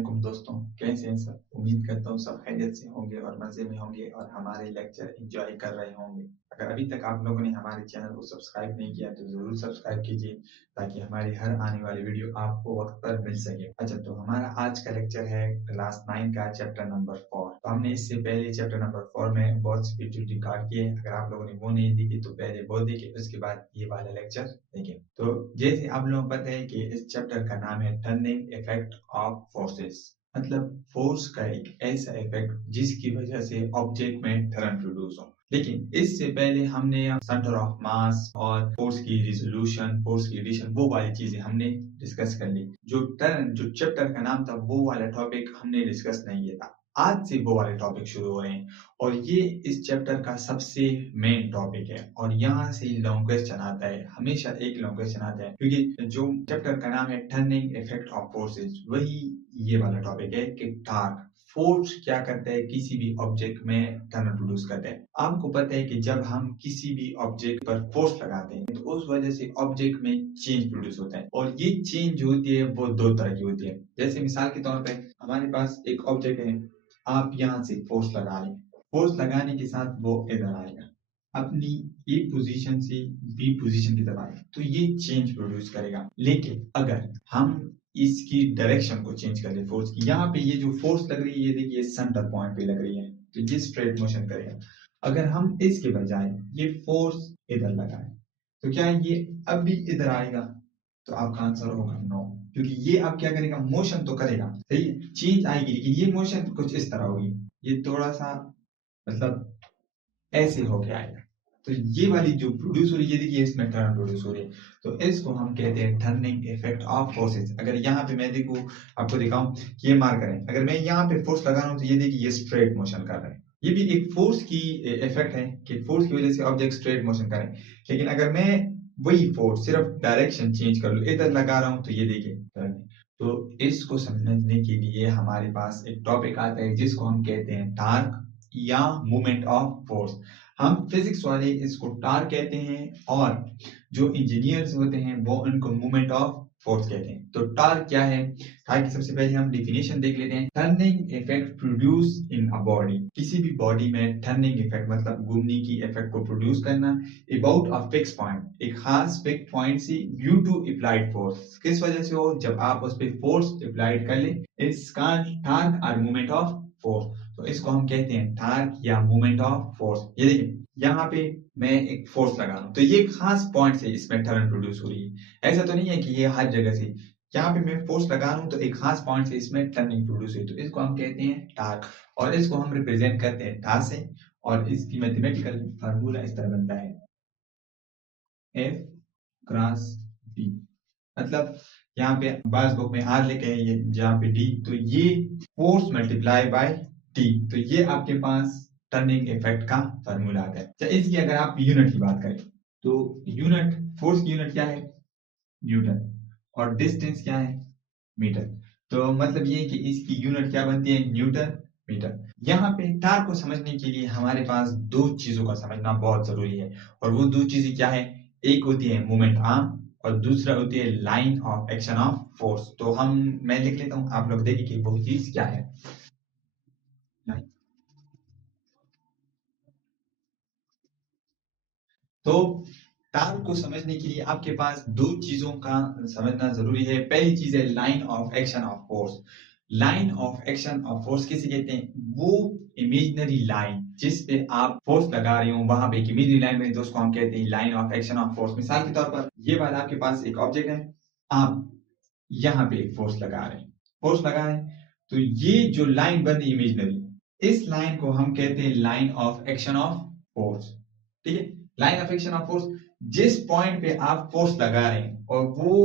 वालेकुम दोस्तों, कैसे हैं सब? उम्मीद करता हूँ सब खैरियत से होंगे और मज़े में होंगे और हमारे लेक्चर एंजॉय कर रहे होंगे। अगर अभी तक आप लोगों ने हमारे चैनल को सब्सक्राइब नहीं किया तो ज़रूर सब्सक्राइब कीजिए ताकि हमारी हर आने वाली वीडियो आपको वक्त पर मिल सके। अच्छा, तो हमारा आज का लेक्चर है क्लास 9 का चैप्टर नंबर 4। तो हमने इससे पहले चैप्टर नंबर 4 में बहुत सी एक्टिविटी काट किए। अगर आप लोगों ने वो नहीं देखी तो पहले वो देखिए, उसके बाद ये वाला लेक्चर देखें। तो जैसे आप लोगों को पता है कि इस चैप्टर का नाम है टर्निंग इफेक्ट ऑफ फोर्सेस, मतलब फोर्स का एक ऐसा इफेक्ट जिसकी वजह से ऑब्जेक्ट में टर्न प्रोड्यूस हो। लेकिन इससे पहले हमने सेंटर ऑफ मास और फोर्स की रिजोल्यूशन, फोर्स की एडिशन, वो वाली चीजें हमने डिस्कस कर ली। जो चैप्टर का नाम था वो वाला टॉपिक हमने डिस्कस नहीं किया था। आज से वो वाले टॉपिक शुरू हो रहे हैं और ये इस चैप्टर का सबसे मेन टॉपिक है और यहाँ से लॉन्ग क्वेश्चन आता है। हमेशा एक लॉन्ग क्वेश्चन आता है क्योंकि जो चैप्टर का नाम है टर्निंग इफेक्ट ऑफ फोर्सेस, वही ये वाला टॉपिक है कि टार्क फोर्स क्या करता है, किसी भी ऑब्जेक्ट में टर्न प्रोड्यूस करता है। आपको पता है कि जब हम किसी भी ऑब्जेक्ट पर फोर्स लगाते हैं तो उस वजह से ऑब्जेक्ट में चेंज प्रोड्यूस होता है और ये चेंज जो होती है वो दो तरह की होती है। जैसे मिसाल के तौर पे हमारे पास एक ऑब्जेक्ट है, आप यहाँ से फोर्स लगा लें, फोर्स लगाने के साथ वो इधर आएगा, अपनी ए पोजीशन से बी पोजीशन की तरफ आएगा, तो ये चेंज प्रोड्यूस करेगा। लेकिन अगर हम इसकी डायरेक्शन को चेंज कर ले फोर्स की, यहाँ पे ये जो फोर्स लग रही है ये देखिए सेंटर पॉइंट पे लग रही है तो ये स्ट्रेट मोशन करेगा। अगर हम इसके बजाय ये फोर्स इधर लगाएं तो क्या ये अब भी इधर आएगा? तो आपका आंसर होगा नो, क्योंकि ये अब क्या करेगा, मोशन तो करेगा, सही है, चेंज आएगी, लेकिन ये मोशन कुछ इस तरह होगी, ये थोड़ा सा मतलब ऐसे होके आएगा। तो ये वाली जो प्रोड्यूस हो रही है, देखिए इसमें टर्न प्रोड्यूस हो रही है, तो इसको हम कहते हैं टर्निंग इफेक्ट ऑफ फोर्सेस। अगर यहाँ पे मैं देखूं, आपको दिखाऊं कि ये मार्कर है, अगर मैं यहाँ पे फोर्स लगा रहा हूं तो ये देखिए ये स्ट्रेट मोशन कर रहा है। ये भी एक फोर्स की इफेक्ट है कि फोर्स की वजह से ऑब्जेक्ट स्ट्रेट मोशन करे। लेकिन अगर मैं वही फोर्स सिर्फ डायरेक्शन चेंज कर लूं, इधर लगा रहा हूं तो ये देखिए टर्न। तो इसको समझने के लिए हमारे पास एक टॉपिक आता है जिसको हम कहते हैं टार्क या मूवमेंट ऑफ फोर्स। हम फिजिक्स वाले इसको टार्क कहते हैं और जो इंजीनियर्स होते हैं वो इनको मूवमेंट ऑफ फोर्स कहते हैं। तो टार्क क्या है? टार्क की सबसे पहले हम डिफिनेशन देख लेते हैं। Turning effect produce in a body, किसी भी बॉडी में टर्निंग इफेक्ट मतलब घूमने की इफेक्ट को प्रोड्यूस करना अबाउट अ फिक्स पॉइंट, एक खास फिक्स पॉइंट से ड्यू टू अप्लाइड फोर्स। किस वजह से हो? जब आप उस पर फोर्स अप्लाइड कर ले, इसका टार्क और मूवमेंट ऑफ फोर्स। तो इसको हम कहते हैं टार्क या मूवमेंट ऑफ फोर्स। ये देखिए यहाँ पे मैं एक फोर्स लगा रहा हूं तो ये खास पॉइंट से इसमें टर्न प्रोड्यूस हो रही है। ऐसा तो नहीं है कि ये हर जगह से, यहाँ पे मैं फोर्स लगा रहा हूं तो एक खास पॉइंट से इसमें टर्निंग प्रोड्यूस हुई, तो इसको हम कहते हैं टार्क और इसको हम रिप्रेजेंट करते हैं टा से। और इसकी मैथमेटिकल फार्मूला इस तरह बनता है एफ क्रॉस बी, मतलब यहाँ पे बास बुक में आर लिखे हैं, ये जहाँ पे डी, तो ये फोर्स मल्टीप्लाई बाय टी, तो ये आपके पास टर्निंग इफेक्ट का फार्मूला आता है। अच्छा, इसकी अगर आप यूनिट की बात करें तो यूनिट, फोर्स की यूनिट क्या है? न्यूटन, और डिस्टेंस क्या है? मीटर। तो मतलब ये कि इसकी यूनिट क्या बनती है? Newton meter. यहाँ पे टार्क को समझने के लिए हमारे पास दो चीजों का समझना बहुत जरूरी है और वो दो चीजें क्या है? एक होती है मोमेंट आर्म और दूसरा होती है line of action of force. तो मैं लिख लेता हूं, आप लोग देखिए कि वो चीज क्या है। तो टार्क को समझने के लिए आपके पास दो चीजों का समझना जरूरी है। पहली चीज है line of action of force. Line of action of force किसे कहते हैं? वो इमेजिनरी लाइन जिस पे आप फोर्स लगा रहे हो, वहां पे एक इमेजिनरी लाइन बनी तो उसको हम कहते हैं line of action of force. मिसाल के तौर पर ये वाला आपके पास एक ऑब्जेक्ट है, आप यहाँ पे एक फोर्स लगा रहे हैं, फोर्स लगा रहे हैं, तो ये जो लाइन बन रही इमेजिनरी, इस लाइन को हम कहते हैं line of action of force. ठीक है, line of action of force, जिस पॉइंट पे आप फोर्स लगा रहे हैं और वो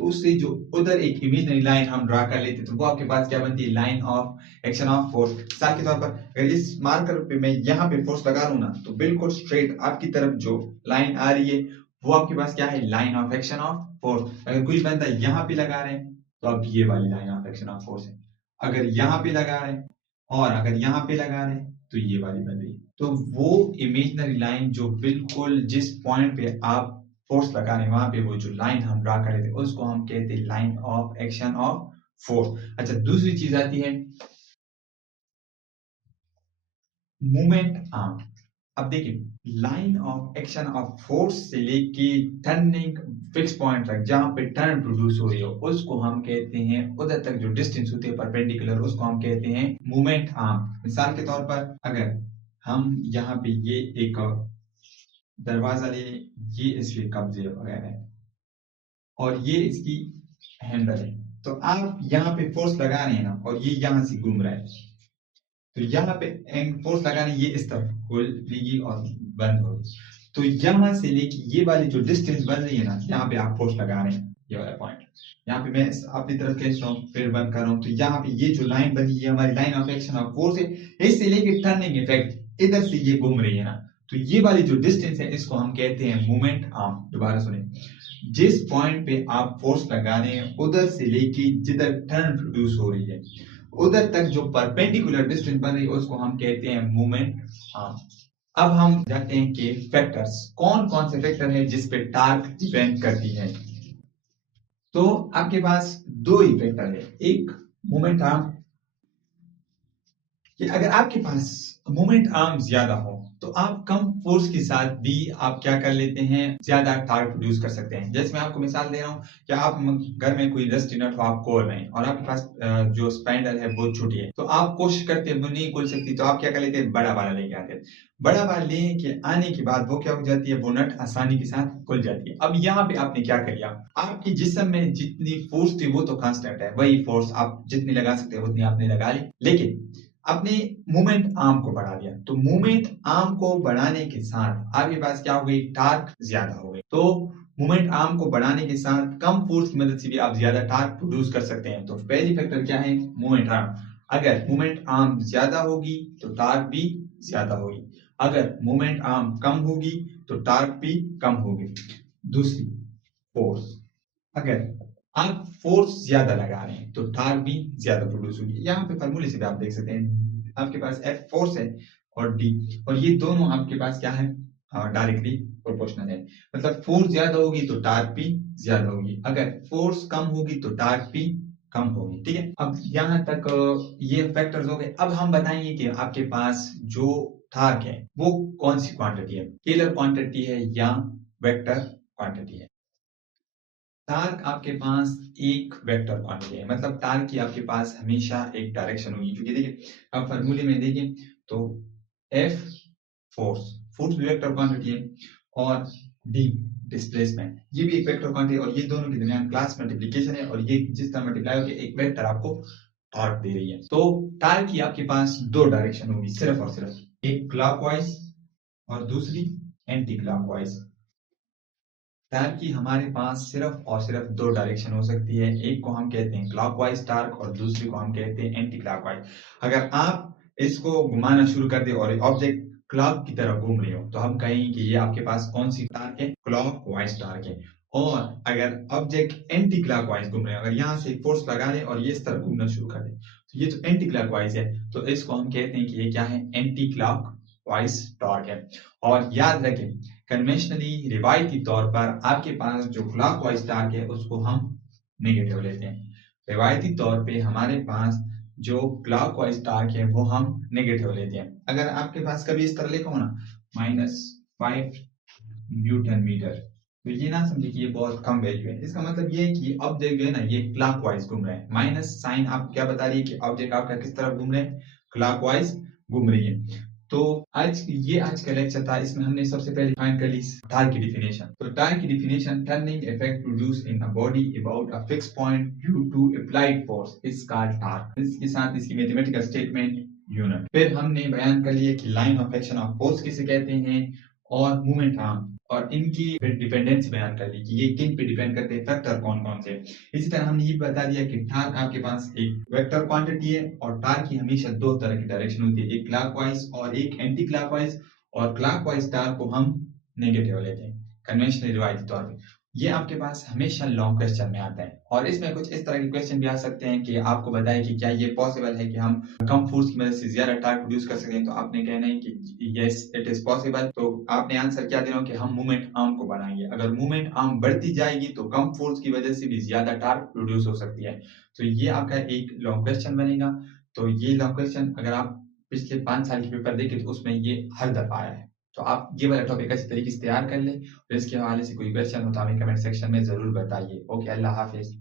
उससे जो उधर एक इमेजिनरी लाइन हम ड्रा कर लेते हैं तो वो आपके पास क्या बनती है? Line of action of force. मिसाल के तौर पर अगर इस मार्कर पे मैं यहाँ पे फोर्स लगा रहा हूं ना, तो बिल्कुल स्ट्रेट आपकी तरफ जो लाइन आ रही है वो आपके पास क्या है? Line of action of force. अगर कोई बंदा यहाँ पे लगा रहे हैं तो अब ये वाली line of action of force है, अगर यहाँ पे लगा रहे हैं और अगर यहाँ पे लगा रहे हैं तो ये वाली बन रही है। तो वो इमेजिनरी लाइन जो बिल्कुल जिस पॉइंट पे आप फोर्स लगा रहे हैं वहां पे वो जो लाइन हम ड्रा कर रहे थे उसको हम कहते हैं line of action of force. अच्छा, दूसरी चीज आती है मूवमेंट आर्म। अब देखिए, line of action of force से लेके टर्निंग फिक्स पॉइंट तक जहां पे टर्न प्रोड्यूस हो रही हो उसको हम कहते हैं, उधर तक जो डिस्टेंस होती है परपेंडिकुलर उसको हम कहते हैं मूवमेंट आर्म। मिसाल के तौर पर अगर हम यहाँ पे ये एक दरवाजा ले लें, ये इसके कब्जे वगैरह है और ये इसकी हैंडल है, तो आप यहाँ पे फोर्स लगा रहे हैं ना और ये यहाँ से घूम रहा है, तो यहाँ पे फोर्स लगाने ये इस तरफ खुलेगी और बंद होगी। तो यहाँ से लेके ये वाली जो डिस्टेंस बन रही है ना, यहाँ पे आप फोर्स लगा रहे हैं, ये वाला पॉइंट यहाँ पे मैं अपनी तरफ खींच रहा हूँ फिर बंद कर रहा हूँ, तो यहाँ पे ये जो लाइन बनी है हमारी line of action of force है, इससे लेके टर्निंग इफेक्ट इधर से ये घूम रही है ना, तो ये वाली जो डिस्टेंस है इसको हम कहते हैं मूवमेंट आर्म। दोबारा सुने, जिस पॉइंट पे आप फोर्स लगा रहे हैं उधर से लेके जिधर टर्न प्रोड्यूस हो रही है उधर तक जो परपेंडिकुलर डिस्टेंस बन रही है उसको हम कहते हैं मूवमेंट आर्म। अब हम जाते हैं कि फैक्टर्स, कौन कौन से फैक्टर हैं जिस पे टार्क डिपेंड करती है। तो आपके पास दो ही फैक्टर है, एक मूवमेंट आर्म, कि अगर आपके पास मूवमेंट आर्म ज्यादा हो तो आप कम फोर्स के साथ भी आप क्या कर लेते हैं, ज्यादा टार्क प्रोड्यूस कर सकते हैं। जैसे मैं आपको मिसाल दे रहा हूँ कि आप घर में कोई रस्टी नट हो आप खोल रहे हैं और आपके पास जो स्पाइंडल है बहुत छोटी है, तो आप कोशिश करते हैं वो नहीं खोल सकती, तो आप क्या कर लेते हैं, बड़ा वाला लेके आते हैं। बड़ा वाला लेने के आने के बाद वो क्या हो जाती है, वो नट आसानी के साथ खुल जाती है। अब यहाँ पे आपने क्या कर लिया, आपके जिस्म में जितनी फोर्स थी वो तो कांस्टेंट है, वही फोर्स आप जितनी लगा सकते हो उतनी आपने लगा ली, लेकिन आपने मूवमेंट आर्म को बढ़ा दिया। तो मूवमेंट आर्म को बढ़ाने के साथ आपके पास क्या हो गई, टार्क ज्यादा हो गई। तो मूवमेंट आर्म को बढ़ाने के साथ कम फोर्स की मदद से भी आप ज्यादा टार्क प्रोड्यूस कर सकते हैं। तो पहली फैक्टर क्या है, मूवमेंट आर्म। अगर मूवमेंट आर्म ज्यादा होगी तो टार्क भी ज्यादा होगी, अगर मूवमेंट आर्म कम होगी तो टार्क भी कम होगी। दूसरी, फोर्स, अगर आप फोर्स ज्यादा लगा रहे हैं तो टार्क भी ज्यादा प्रोड्यूस होगी। यहाँ पे फॉर्मूले से भी आप देख सकते हैं, आपके पास एफ फोर्स है और डी, और ये दोनों आपके पास क्या है, डायरेक्टली प्रोपोर्शनल है। मतलब फोर्स ज्यादा होगी तो टार्क भी ज्यादा होगी, अगर फोर्स कम होगी तो टार्क भी कम होगी। ठीक है, अब यहाँ तक ये फैक्टर्स हो गए। अब हम बताएंगे कि आपके पास जो टार्क है वो कौन सी क्वांटिटी है, स्केलर क्वांटिटी है या वेक्टर क्वांटिटी है। टार्क आपके पास एक वेक्टर क्वांटिटी है, मतलब टार्क की आपके पास हमेशा एक डायरेक्शन होगी, क्योंकि देखिए अब फॉर्मूले में देखिए तो एफ फोर्स, फोर्स भी वेक्टर क्वांटिटी है, और डी डिस्प्लेसमेंट ये भी एक वेक्टर क्वांटिटी है, और ये दोनों के दरमियान क्लास मल्टीप्लिकेशन है, और ये जिस तरह मल्टीप्लाई होकर एक वेक्टर आपको टार्क दे रही है। तो टार्क की आपके पास दो डायरेक्शन होगी सिर्फ और सिर्फ, एक क्लॉकवाइज और दूसरी एंटी क्लॉकवाइज। टार्क की हमारे पास सिर्फ और सिर्फ दो डायरेक्शन हो सकती है, एक को हम कहते हैं क्लॉकवाइज टार्क और दूसरी को हम कहते हैं एंटी क्लॉकवाइज। अगर आप इसको घुमाना शुरू कर दे और ऑब्जेक्ट क्लॉक की तरफ घूम रही हो तो हम कहेंगे कि ये आपके पास कौन सी टार्क है, क्लॉकवाइज टार्क है। और अगर ऑब्जेक्ट एंटी क्लॉकवाइज घूम रहे हो, अगर यहाँ से फोर्स लगा दे और ये इस तरफ घूमना शुरू कर दे, तो ये तो एंटी क्लॉकवाइज है, तो इसको हम कहते हैं कि ये क्या है, एंटी क्लॉकवाइज टॉर्क है। और याद रखें, कन्वेंशनली रिवायती तौर पर आपके पास जो क्लॉकवाइज टार्क है उसको हम नेगेटिव लेते हैं। रिवायती तौर पे हमारे पास जो क्लॉकवाइज टार्क है वो हम नेगेटिव लेते हैं। अगर आपके पास कभी इस तरह लिखा हो ना -5 न्यूटन मीटर, तो ये ना समझिए कि ये बहुत कम वैल्यू है, इसका मतलब ये है कि ऑब्जेक्ट जो है ना ये क्लॉकवाइज घूम रहा है। माइनस साइन आप क्या बता रही है कि ऑब्जेक्ट आपका किस तरफ घूम रहे हैं, क्लॉकवाइज घूम रही है। तो आज का लेक्चर था, इसमें हमने सबसे पहले फाइंड कर ली टार्क की डिफिनेशन। तो टार्क की definition, turning effect produce in a body about a fix point due to applied force is called torque. इसके साथ इसकी मैथमेटिकल स्टेटमेंट यूनिट। फिर हमने बयान कर लिया कि line of action of force किसे कहते हैं और मूवमेंट आर्म, और इनकी डिपेंडेंसी बयान कर ली कि ये किन पे डिपेंड करते हैं, फैक्टर कौन कौन से। इसी तरह हमने ये बता दिया कि टार्क आपके पास एक वेक्टर क्वांटिटी है और टार्क की हमेशा दो तरह की डायरेक्शन होती है, एक क्लॉकवाइज और एक एंटी क्लॉकवाइज, और क्लॉकवाइज टार्क को हम नेगेटिव लेते हैं कन्वेंशनल रिवायती तौर पे, ये आपके पास हमेशा लॉन्ग क्वेश्चन में आता है और इसमें कुछ इस तरह के क्वेश्चन भी आ सकते हैं कि आपको बताएं कि क्या ये पॉसिबल है कि हम कम फूड्स की मदद से ज्यादा टार्क प्रोड्यूस कर सकें, तो आपने कहना है कि यस इट इज पॉसिबल। तो आपने आंसर क्या देना हो कि हम मूवमेंट आर्म को बढ़ाएंगे। अगर मूवमेंट आर्म बढ़ती जाएगी तो कम फोर्स की वजह से भी ज्यादा टार्क प्रोड्यूस हो सकती है। तो ये आपका एक लॉन्ग क्वेश्चन बनेगा। तो ये लॉन्ग क्वेश्चन अगर आप पिछले 5 साल के पेपर देखें तो उसमें ये हर दफा आया है। तो आप ये वाला टॉपिक अच्छी तरीके से तैयार कर लें। तो इसके हवाले से कोई क्वेश्चन हो तो हमें कमेंट सेक्शन में ज़रूर बताइए। ओके, अल्लाह हाफ़िज़।